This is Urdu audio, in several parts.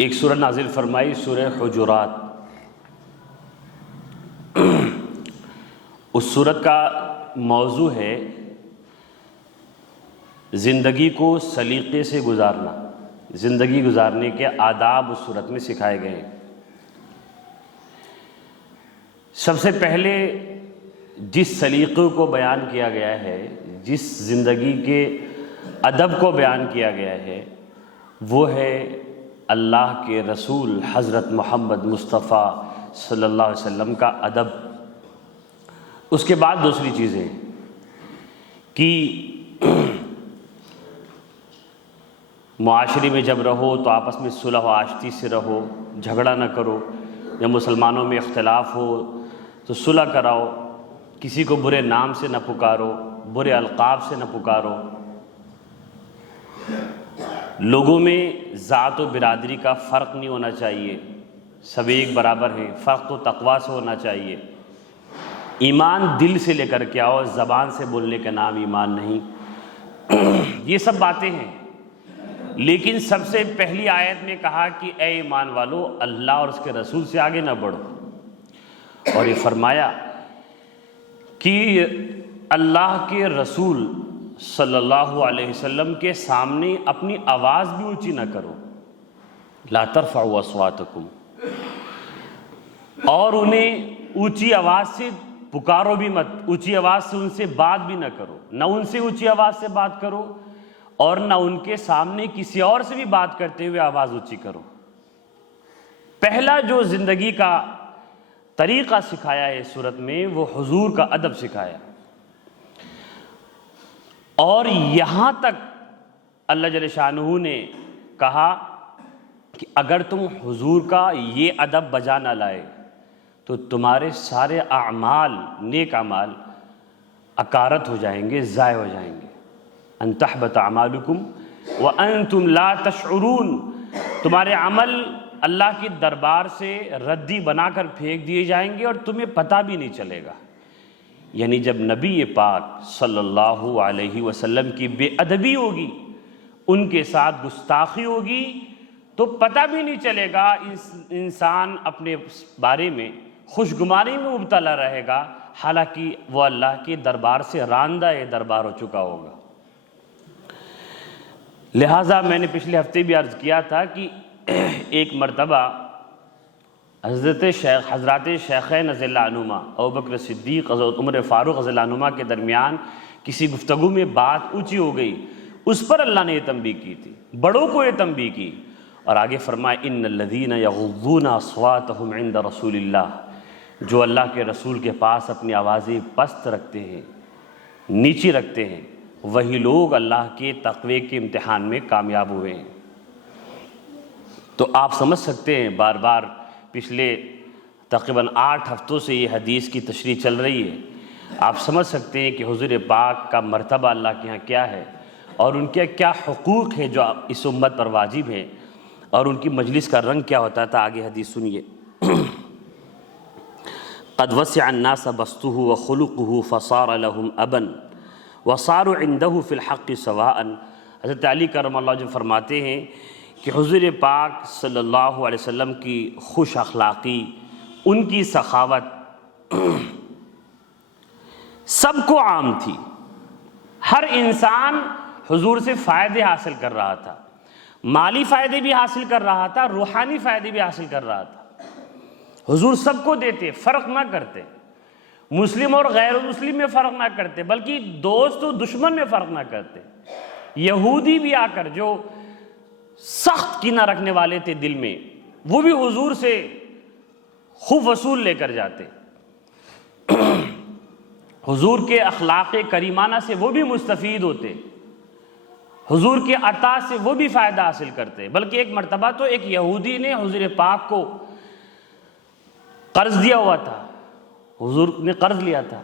ایک سورہ نازل فرمائی، سورہ حجرات۔ اس سورت کا موضوع ہے زندگی کو سلیقے سے گزارنا۔ زندگی گزارنے کے آداب اس سورت میں سکھائے گئے ہیں۔ سب سے پہلے جس سلیقے کو بیان کیا گیا ہے، جس زندگی کے ادب کو بیان کیا گیا ہے، وہ ہے اللہ کے رسول حضرت محمد مصطفیٰ صلی اللہ علیہ وسلم کا ادب۔ اس کے بعد دوسری چیزیں کہ معاشرے میں جب رہو تو آپس میں صلح و آشتی سے رہو، جھگڑا نہ کرو۔ جب مسلمانوں میں اختلاف ہو تو صلح کراؤ، کسی کو برے نام سے نہ پکارو، برے القاب سے نہ پکارو۔ لوگوں میں ذات و برادری کا فرق نہیں ہونا چاہیے، سب ایک برابر ہیں۔ فرق تو تقویٰ سے ہونا چاہیے۔ ایمان دل سے لے کر کے آؤ، زبان سے بولنے کا نام ایمان نہیں۔ یہ سب باتیں ہیں، لیکن سب سے پہلی آیت میں کہا کہ اے ایمان والو، اللہ اور اس کے رسول سے آگے نہ بڑھو، اور یہ فرمایا کہ اللہ کے رسول صلی اللہ علیہ وسلم کے سامنے اپنی آواز بھی اونچی نہ کرو، لا ترفعوا اصواتکم، اور انہیں اونچی آواز سے پکارو بھی مت، اونچی آواز سے ان سے بات بھی نہ کرو، نہ ان سے اونچی آواز سے بات کرو اور نہ ان کے سامنے کسی اور سے بھی بات کرتے ہوئے آواز اونچی کرو۔ پہلا جو زندگی کا طریقہ سکھایا ہے سورت میں، وہ حضور کا ادب سکھایا، اور یہاں تک اللہ جل شانہ نے کہا کہ اگر تم حضور کا یہ ادب بجا نہ لائے تو تمہارے سارے اعمال، نیک اعمال اکارت ہو جائیں گے، ضائع ہو جائیں گے۔ ان تحبط اعمالکم وانتم لا تشعرون، تمہارے عمل اللہ کے دربار سے ردی بنا کر پھینک دیے جائیں گے اور تمہیں پتہ بھی نہیں چلے گا۔ یعنی جب نبی پاک صلی اللہ علیہ وسلم کی بے ادبی ہوگی، ان کے ساتھ گستاخی ہوگی، تو پتہ بھی نہیں چلے گا، انسان اپنے بارے میں خوشگمانی میں مبتلا رہے گا، حالانکہ وہ اللہ کے دربار سے راندہ دربار ہو چکا ہوگا۔ لہٰذا میں نے پچھلے ہفتے بھی عرض کیا تھا کہ ایک مرتبہ حضرات شیخین رضی اللہ عنہما، ابوبکر صدیق، حضرت عمر فاروق رضی اللہ عنہما کے درمیان کسی گفتگو میں بات اونچی ہو گئی، اس پر اللہ نے یہ تنبیہ کی تھی، بڑوں کو یہ تنبیہ کی، اور آگے فرمایا ان الذین یغضون اصواتهم عند رسول اللہ، جو اللہ کے رسول کے پاس اپنی آوازیں پست رکھتے ہیں، نیچی رکھتے ہیں، وہی لوگ اللہ کے تقوی کے امتحان میں کامیاب ہوئے ہیں۔ تو آپ سمجھ سکتے ہیں، بار بار پچھلے تقریباً 8 ہفتوں سے یہ حدیث کی تشریح چل رہی ہے، آپ سمجھ سکتے ہیں کہ حضور پاک کا مرتبہ اللہ کے ہاں کیا ہے، اور ان کے کیا حقوق ہے جو اس امت پر واجب ہے، اور ان کی مجلس کا رنگ کیا ہوتا تھا۔ آگے حدیث سنیے۔ قد وسع الناس بسطه وخلقه فصار لهم ابا وصاروا عنده في الحق سواء۔ حضرت علی کرم اللہ جو فرماتے ہیں کہ حضور پاک صلی اللہ علیہ وسلم کی خوش اخلاقی، ان کی سخاوت سب کو عام تھی، ہر انسان حضور سے فائدے حاصل کر رہا تھا، مالی فائدے بھی حاصل کر رہا تھا، روحانی فائدے بھی حاصل کر رہا تھا۔ حضور سب کو دیتے، فرق نہ کرتے، مسلم اور غیر مسلم میں فرق نہ کرتے، بلکہ دوست و دشمن میں فرق نہ کرتے۔ یہودی بھی آ کر جو سخت کینہ رکھنے والے تھے دل میں، وہ بھی حضور سے خوب وصول لے کر جاتے، حضور کے اخلاق کریمانہ سے وہ بھی مستفید ہوتے، حضور کے عطا سے وہ بھی فائدہ حاصل کرتے۔ بلکہ ایک مرتبہ تو ایک یہودی نے حضور پاک کو قرض دیا ہوا تھا، حضور نے قرض لیا تھا۔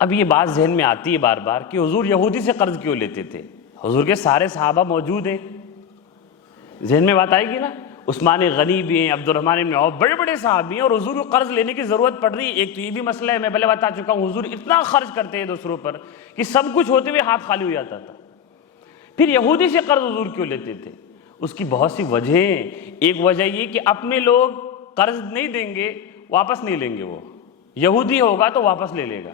اب یہ بات ذہن میں آتی ہے بار بار کہ حضور یہودی سے قرض کیوں لیتے تھے؟ حضور کے سارے صحابہ موجود ہیں، ذہن میں بات آئے گی نا، عثمان غنی بھی ہیں، عبد الرحمن بن عوف، بڑے بڑے صحابی ہیں، اور حضور کو قرض لینے کی ضرورت پڑ رہی ہے۔ ایک تو یہ بھی مسئلہ ہے، میں پہلے بتا چکا ہوں، حضور اتنا خرچ کرتے ہیں دوسروں پر کہ سب کچھ ہوتے ہوئے ہاتھ خالی ہو جاتا تھا۔ پھر یہودی سے قرض حضور کیوں لیتے تھے؟ اس کی بہت سی وجہیں، ایک وجہ یہ کہ اپنے لوگ قرض نہیں دیں گے، واپس نہیں لیں گے، وہ یہودی ہوگا تو واپس لے لے گا۔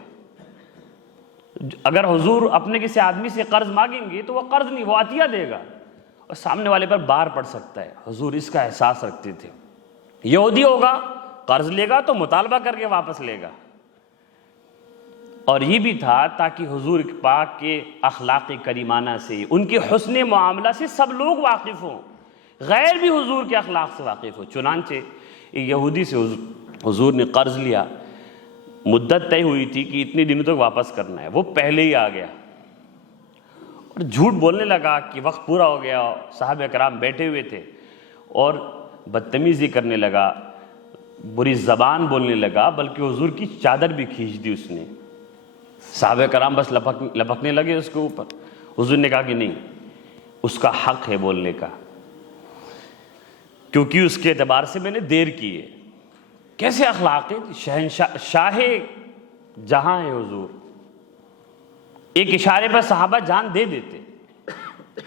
اگر حضور اپنے کسی آدمی سے قرض مانگیں گے تو وہ قرض نہیں، وہ عطیہ دے گا، اور سامنے والے پر بار پڑ سکتا ہے۔ حضور اس کا احساس رکھتے تھے۔ یہودی ہوگا، قرض لے گا تو مطالبہ کر کے واپس لے گا، اور یہ بھی تھا تاکہ حضور پاک کے اخلاق کریمانہ سے، ان کے حسن معاملہ سے سب لوگ واقف ہوں، غیر بھی حضور کے اخلاق سے واقف ہو۔ چنانچہ ایک یہودی سے حضور نے قرض لیا، مدت طے ہوئی تھی کہ اتنے دنوں تک واپس کرنا ہے، وہ پہلے ہی آ گیا اور جھوٹ بولنے لگا کہ وقت پورا ہو گیا۔ صحابہ کرام بیٹھے ہوئے تھے اور بدتمیزی کرنے لگا، بری زبان بولنے لگا، بلکہ حضور کی چادر بھی کھینچ دی اس نے۔ صحابہ کرام بس لپکنے لگے اس کے اوپر۔ حضور نے کہا کہ نہیں، اس کا حق ہے بولنے کا، کیونکہ اس کے اعتبار سے میں نے دیر کی ہے۔ کیسے اخلاق ہے، شہنشاہ شاہ جہاں ہے حضور، ایک اشارے پر صحابہ جان دے دیتے،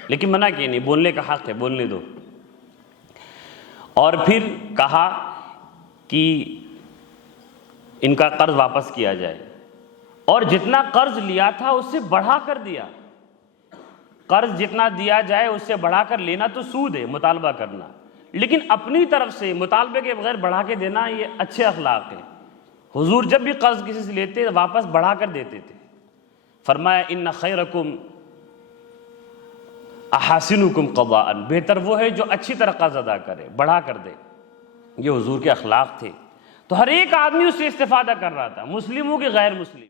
لیکن منع کیے نہیں، بولنے کا حق ہے، بولنے دو۔ اور پھر کہا کہ ان کا قرض واپس کیا جائے، اور جتنا قرض لیا تھا اس سے بڑھا کر دیا۔ قرض جتنا دیا جائے اس سے بڑھا کر لینا تو سود ہے، مطالبہ کرنا، لیکن اپنی طرف سے مطالبے کے بغیر بڑھا کے دینا یہ اچھے اخلاق ہیں۔ حضور جب بھی قرض کسی سے لیتے واپس بڑھا کر دیتے تھے۔ فرمایا ان خیرکم احاسنکم قضاء، بہتر وہ ہے جو اچھی طرح قرض ادا کرے، بڑھا کر دے۔ یہ حضور کے اخلاق تھے، تو ہر ایک آدمی اس سے استفادہ کر رہا تھا، مسلم ہو کہ غیر مسلم۔